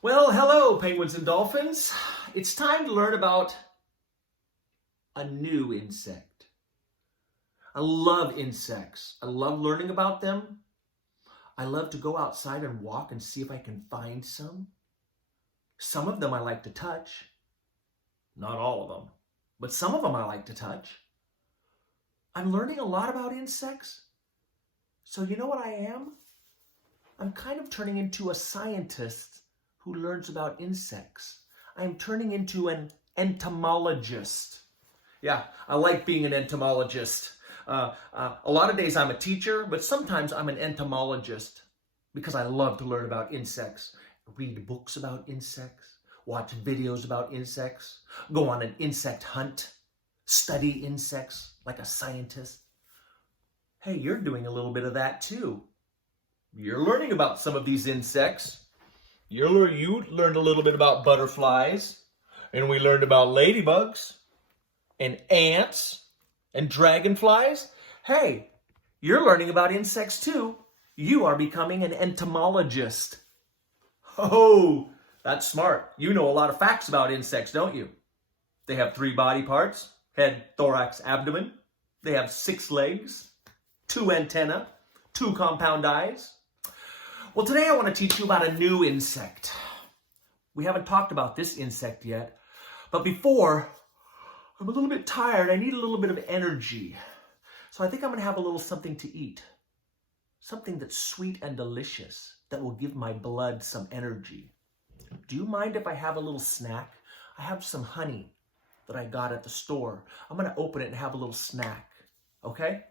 Well, hello, penguins and dolphins. It's time to learn about a new insect. I love insects. I love learning about them. I love to go outside and walk and see if I can find some. Some of them I like to touch. Not all of them, but some of them I like to touch. I'm learning a lot about insects. So you know what I am? I'm kind of turning into a scientist who learns about insects. I'm turning into an entomologist. Yeah, I like being an entomologist. A lot of days I'm a teacher, but sometimes I'm an entomologist because I love to learn about insects, read books about insects, watch videos about insects, go on an insect hunt, study insects like a scientist. Hey, you're doing a little bit of that too. You're learning about some of these insects. You learned a little bit about butterflies, and we learned about ladybugs, and ants, and dragonflies. Hey, you're learning about insects too. You are becoming an entomologist. Oh, that's smart. You know a lot of facts about insects, don't you? They have 3 body parts: head, thorax, abdomen. They have 6 legs, 2 antennae, 2 compound eyes. Well, today I want to teach you about a new insect. We haven't talked about this insect yet, but before, I'm a little bit tired. I need a little bit of energy. So I think I'm going to have a little something to eat. Something that's sweet and delicious that will give my blood some energy. Do you mind if I have a little snack? I have some honey that I got at the store. I'm going to open it and have a little snack, okay?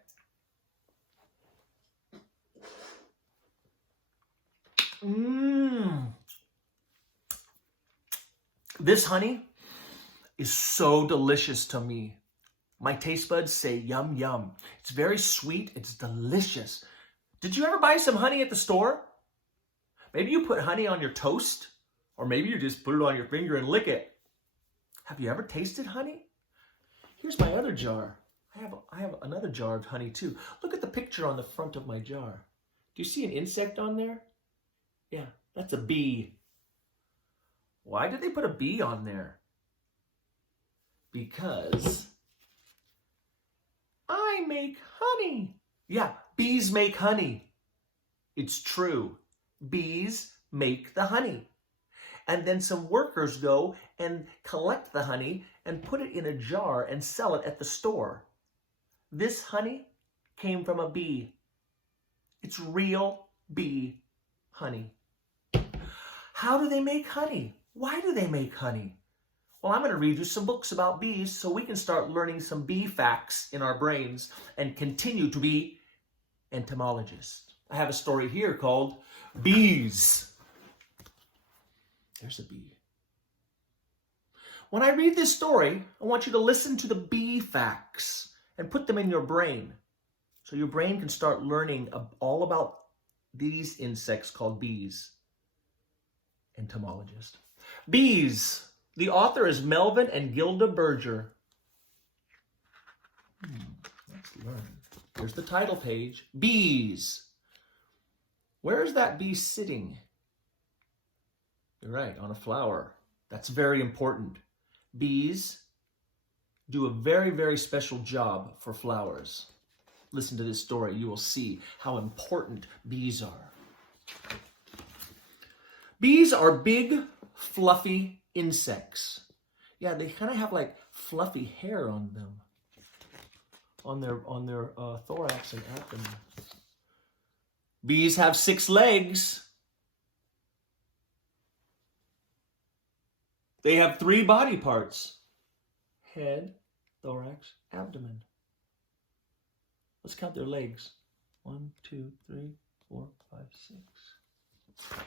This honey is so delicious to me. My taste buds say yum, yum. It's very sweet. It's delicious. Did you ever buy some honey at the store? Maybe you put honey on your toast, or maybe you just put it on your finger and lick it. Have you ever tasted honey? Here's my other jar. I have another jar of honey too. Look at the picture on the front of my jar. Do you see an insect on there? Yeah, that's a bee. Why did they put a bee on there? Because I make honey. Yeah, bees make honey. It's true. Bees make the honey. And then some workers go and collect the honey and put it in a jar and sell it at the store. This honey came from a bee. It's real bee honey. How do they make honey? Why do they make honey? Well, I'm going to read you some books about bees so we can start learning some bee facts in our brains and continue to be entomologists. I have a story here called Bees. There's a bee. When I read this story, I want you to listen to the bee facts and put them in your brain so your brain can start learning all about these insects called bees. Entomologist. Bees. The author is Melvin and Gilda Berger. Let's learn. Here's the title page. Bees. Where is that bee sitting? You're right, on a flower. That's very important. Bees do a very, very special job for flowers. Listen to this story. You will see how important bees are. Bees are big, fluffy insects. Yeah, they kind of have like fluffy hair on them, on their thorax and abdomen. Bees have 6 legs. They have 3 body parts: head, thorax, abdomen. Let's count their legs. 1, 2, 3, 4, 5, 6.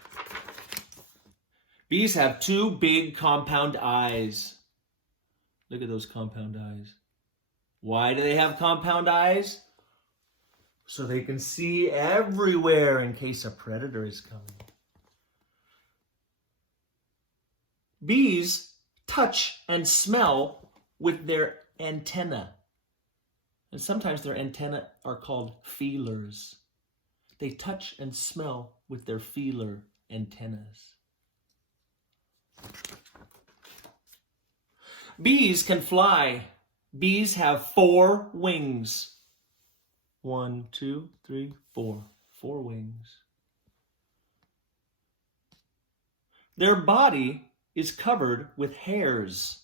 Bees have 2 big compound eyes. Look at those compound eyes. Why do they have compound eyes? So they can see everywhere in case a predator is coming. Bees touch and smell with their antennae. And sometimes their antennae are called feelers. They touch and smell with their feeler antennas. Bees can fly. Bees have 4 wings. 1, 2, 3, 4. 4 wings. Their body is covered with hairs.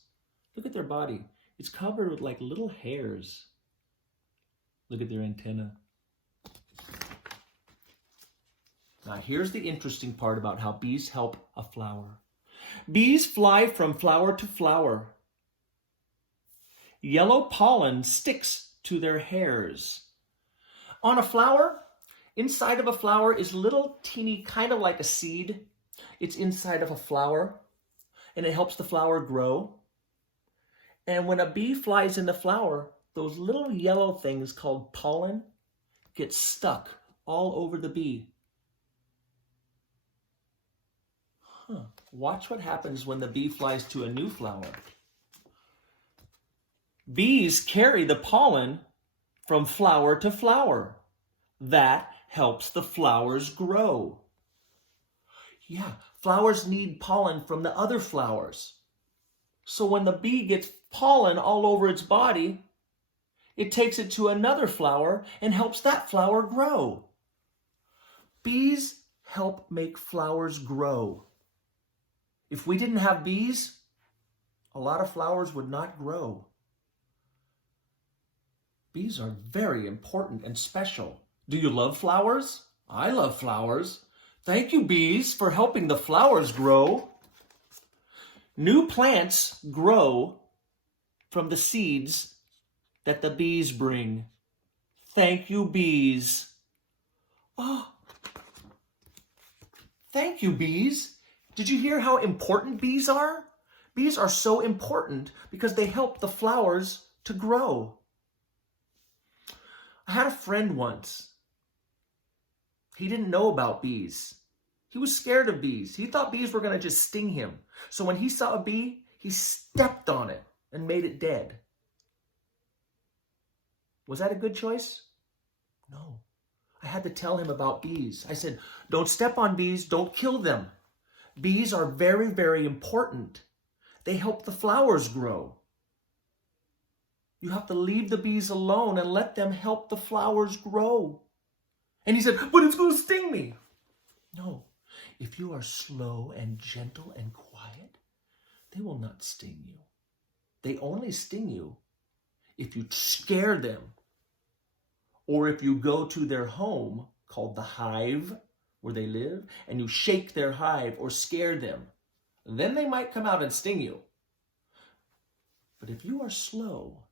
Look at their body. It's covered with like little hairs. Look at their antenna. Now here's the interesting part about how bees help a flower. Bees fly from flower to flower. Yellow pollen sticks to their hairs. On a flower, inside of a flower is little teeny, kind of like a seed. It's inside of a flower, and it helps the flower grow. And when a bee flies in the flower, those little yellow things called pollen get stuck all over the bee. Watch what happens when the bee flies to a new flower. Bees carry the pollen from flower to flower. That helps the flowers grow. Yeah, flowers need pollen from the other flowers. So when the bee gets pollen all over its body, it takes it to another flower and helps that flower grow. Bees help make flowers grow. If we didn't have bees, a lot of flowers would not grow. Bees are very important and special. Do you love flowers? I love flowers. Thank you, bees, for helping the flowers grow. New plants grow from the seeds that the bees bring. Thank you, bees. Oh, thank you, bees. Did you hear how important bees are? Bees are so important because they help the flowers to grow. I had a friend once. He didn't know about bees. He was scared of bees. He thought bees were going to just sting him. So when he saw a bee, he stepped on it and made it dead. Was that a good choice? No. I had to tell him about bees. I said, don't step on bees, don't kill them. Bees are very, very important. They help the flowers grow. You have to leave the bees alone and let them help the flowers grow. And he said, but it's going to sting me. No, if you are slow and gentle and quiet, they will not sting you. They only sting you if you scare them or if you go to their home called the hive where they live and you shake their hive or scare them. Then they might come out and sting you. But if you are slow,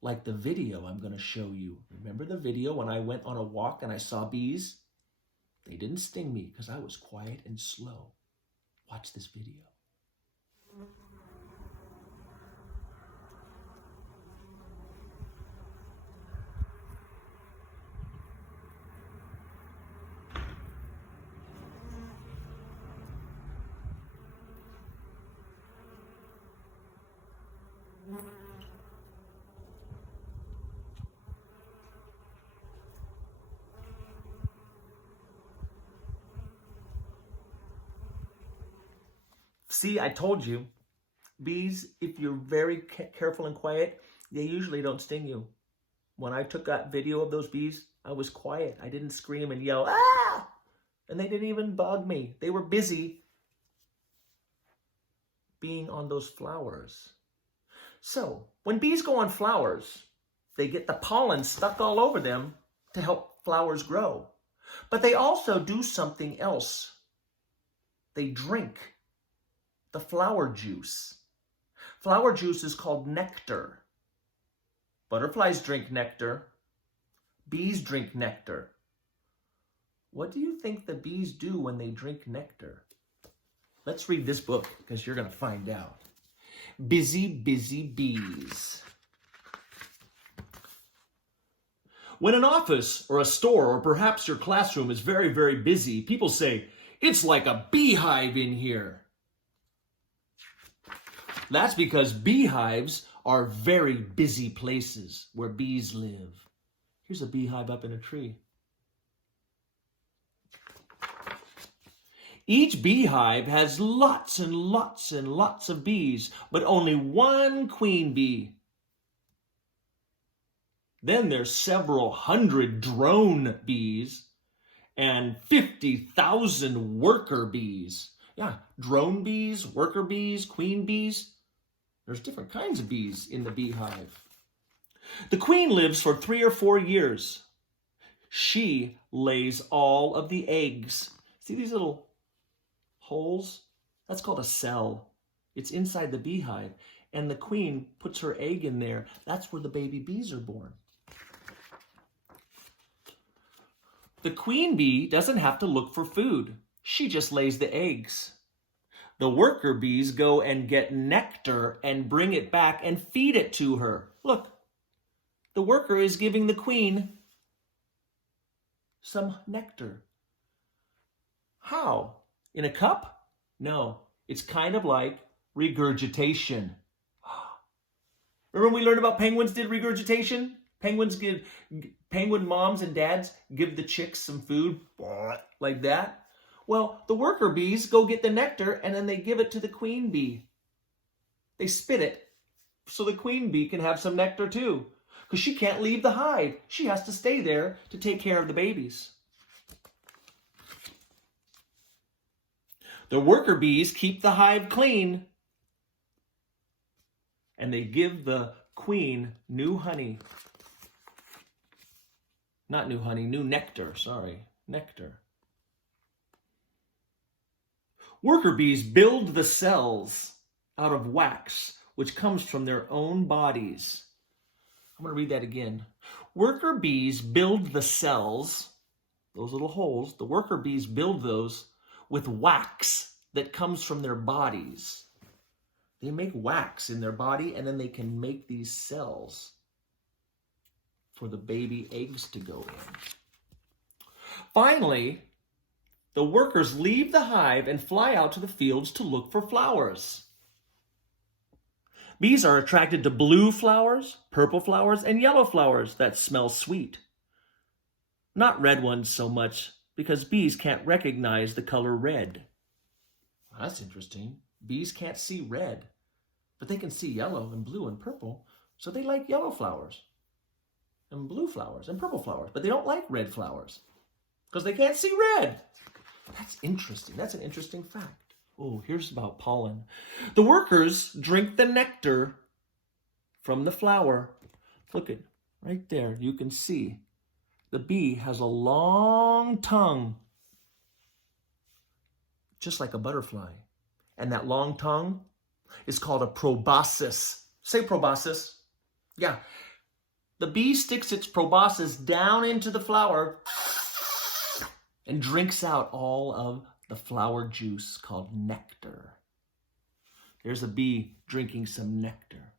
like the video I'm going to show you. Remember the video when I went on a walk and I saw bees? They didn't sting me because I was quiet and slow. Watch this video. See, I told you, bees, if you're very careful and quiet, they usually don't sting you. When I took that video of those bees, I was quiet. I didn't scream and yell, ah! And they didn't even bug me. They were busy being on those flowers. So, when bees go on flowers, they get the pollen stuck all over them to help flowers grow. But they also do something else. They drink the flower juice. Flower juice is called nectar. Butterflies drink nectar. Bees drink nectar. What do you think the bees do when they drink nectar? Let's read this book because you're going to find out. Busy, busy bees. When an office or a store or perhaps your classroom is very, very busy, people say, it's like a beehive in here. That's because beehives are very busy places where bees live. Here's a beehive up in a tree. Each beehive has lots and lots and lots of bees, but only one queen bee. Then there's several hundred drone bees and 50,000 worker bees. Yeah, drone bees, worker bees, queen bees. There's different kinds of bees in the beehive. The queen lives for 3 or 4 years. She lays all of the eggs. See these little holes? That's called a cell. It's inside the beehive. And the queen puts her egg in there. That's where the baby bees are born. The queen bee doesn't have to look for food. She just lays the eggs. The worker bees go and get nectar and bring it back and feed it to her. Look, the worker is giving the queen some nectar. How? In a cup? No, it's kind of like regurgitation. Remember when we learned about penguins did regurgitation? Penguin moms and dads give the chicks some food like that. Well, the worker bees go get the nectar and then they give it to the queen bee. They spit it so the queen bee can have some nectar too, because she can't leave the hive. She has to stay there to take care of the babies. The worker bees keep the hive clean and they give the queen new honey. Not new honey, new nectar, sorry, nectar. Worker bees build the cells out of wax, which comes from their own bodies. I'm going to read that again. Worker bees build the cells, those little holes, the worker bees build those with wax that comes from their bodies. They make wax in their body and then they can make these cells for the baby eggs to go in. Finally, the workers leave the hive and fly out to the fields to look for flowers. Bees are attracted to blue flowers, purple flowers, and yellow flowers that smell sweet. Not red ones so much, because bees can't recognize the color red. Well, that's interesting. Bees can't see red, but they can see yellow and blue and purple, so they like yellow flowers and blue flowers and purple flowers, but they don't like red flowers because they can't see red. That's interesting. That's an interesting fact. Oh, here's about pollen. The workers drink the nectar from the flower. Look at right there. You can see the bee has a long tongue, just like a butterfly. And that long tongue is called a proboscis. Say proboscis. Yeah. The bee sticks its proboscis down into the flower and drinks out all of the flower juice called nectar. There's a bee drinking some nectar.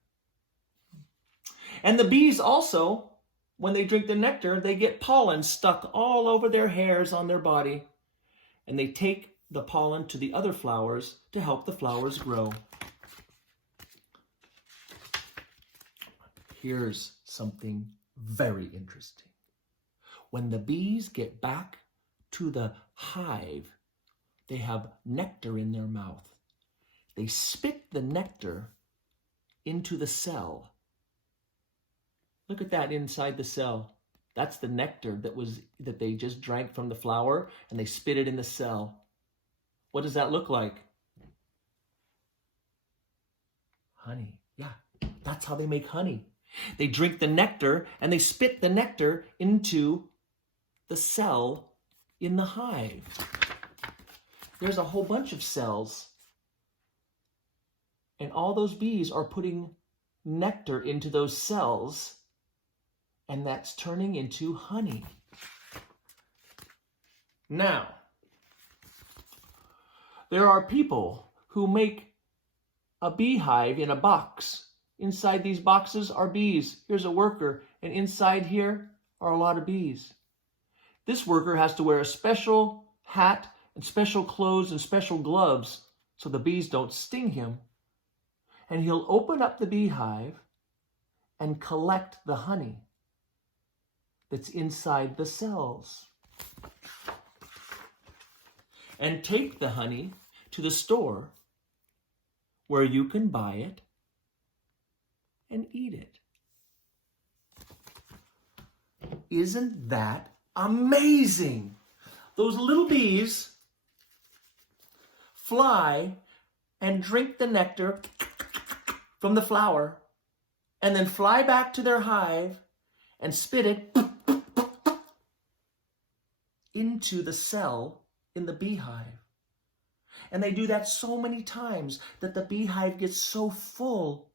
And the bees also, when they drink the nectar, they get pollen stuck all over their hairs on their body. And they take the pollen to the other flowers to help the flowers grow. Here's something very interesting. When the bees get back to the hive, they have nectar in their mouth. They spit the nectar into the cell. Look at that inside the cell. That's the nectar that they just drank from the flower, and they spit it in the cell. What does that look like? Honey. Yeah, that's how they make honey. They drink the nectar and they spit the nectar into the cell in the hive. There's a whole bunch of cells. And all those bees are putting nectar into those cells, and that's turning into honey. Now, there are people who make a beehive in a box. Inside these boxes are bees. Here's a worker, and inside here are a lot of bees. This worker has to wear a special hat and special clothes and special gloves so the bees don't sting him. And he'll open up the beehive and collect the honey that's inside the cells. and take the honey to the store where you can buy it and eat it. Isn't that amazing? Those little bees fly and drink the nectar from the flower and then fly back to their hive and spit it into the cell in the beehive. And they do that so many times that the beehive gets so full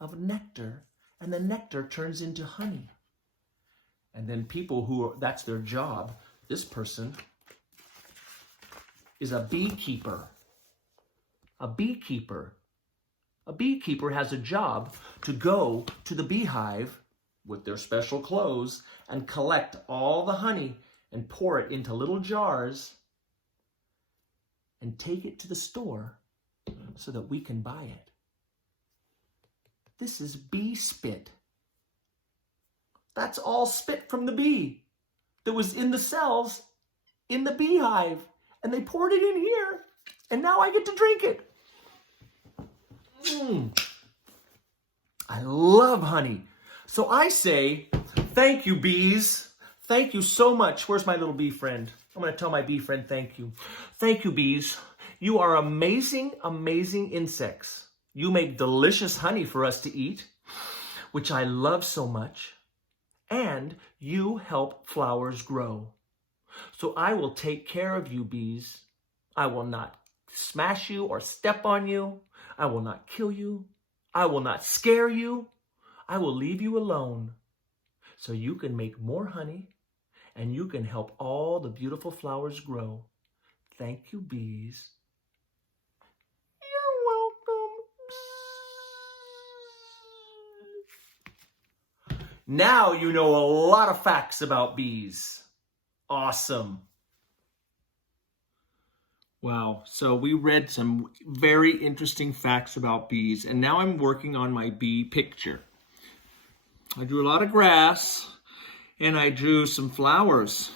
of nectar, and the nectar turns into honey. And then people that's their job. This person is a beekeeper. A beekeeper. A beekeeper has a job to go to the beehive with their special clothes and collect all the honey and pour it into little jars and take it to the store so that we can buy it. This is bee spit. That's all spit from the bee that was in the cells in the beehive. And they poured it in here. And now I get to drink it. I love honey. So I say, thank you, bees. Thank you so much. Where's my little bee friend? I'm going to tell my bee friend thank you. Thank you, bees. You are amazing, amazing insects. You make delicious honey for us to eat, which I love so much. And you help flowers grow. So I will take care of you, bees. I will not smash you or step on you. I will not kill you. I will not scare you. I will leave you alone so you can make more honey and you can help all the beautiful flowers grow. Thank you, bees. You're welcome. Now you know a lot of facts about bees. Awesome. Wow, so we read some very interesting facts about bees, and now I'm working on my bee picture. I drew a lot of grass, and I drew some flowers.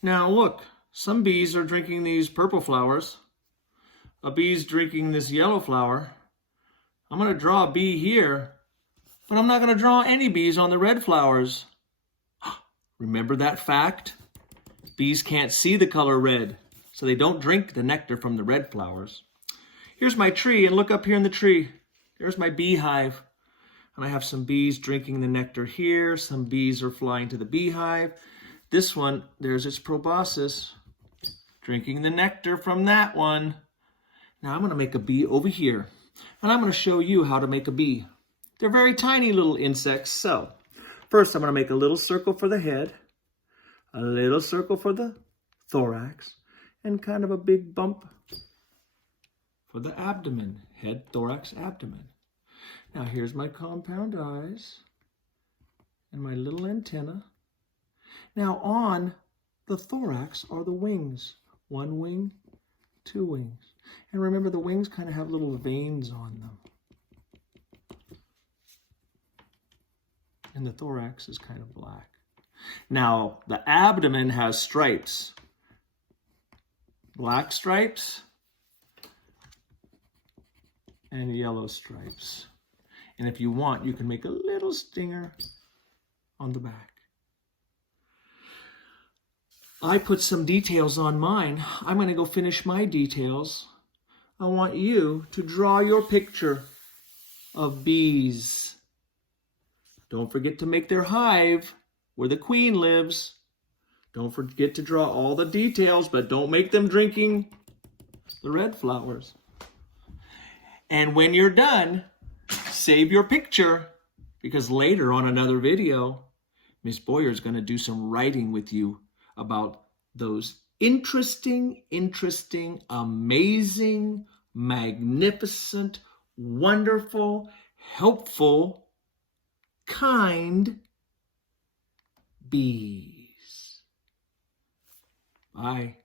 Now look, some bees are drinking these purple flowers. A bee's drinking this yellow flower. I'm going to draw a bee here, but I'm not going to draw any bees on the red flowers. Remember that fact? Bees can't see the color red, so they don't drink the nectar from the red flowers. Here's my tree, and look up here in the tree. There's my beehive. And I have some bees drinking the nectar here. Some bees are flying to the beehive. This one, there's its proboscis, drinking the nectar from that one. Now I'm going to make a bee over here, and I'm going to show you how to make a bee. They're very tiny little insects, so first I'm going to make a little circle for the head, a little circle for the thorax, and kind of a big bump for the abdomen, head, thorax, abdomen. Now here's my compound eyes and my little antenna. Now on the thorax are the wings. One wing, two wings. And remember, the wings kind of have little veins on them. And the thorax is kind of black. Now the abdomen has stripes. Black stripes and yellow stripes. And if you want, you can make a little stinger on the back. I put some details on mine. I'm going to go finish my details. I want you to draw your picture of bees. Don't forget to make their hive where the queen lives. Don't forget to draw all the details, but don't make them drinking the red flowers. And when you're done, save your picture, because later on another video, Miss Boyer is going to do some writing with you about those interesting, amazing, magnificent, wonderful, helpful, kind bees. Bye.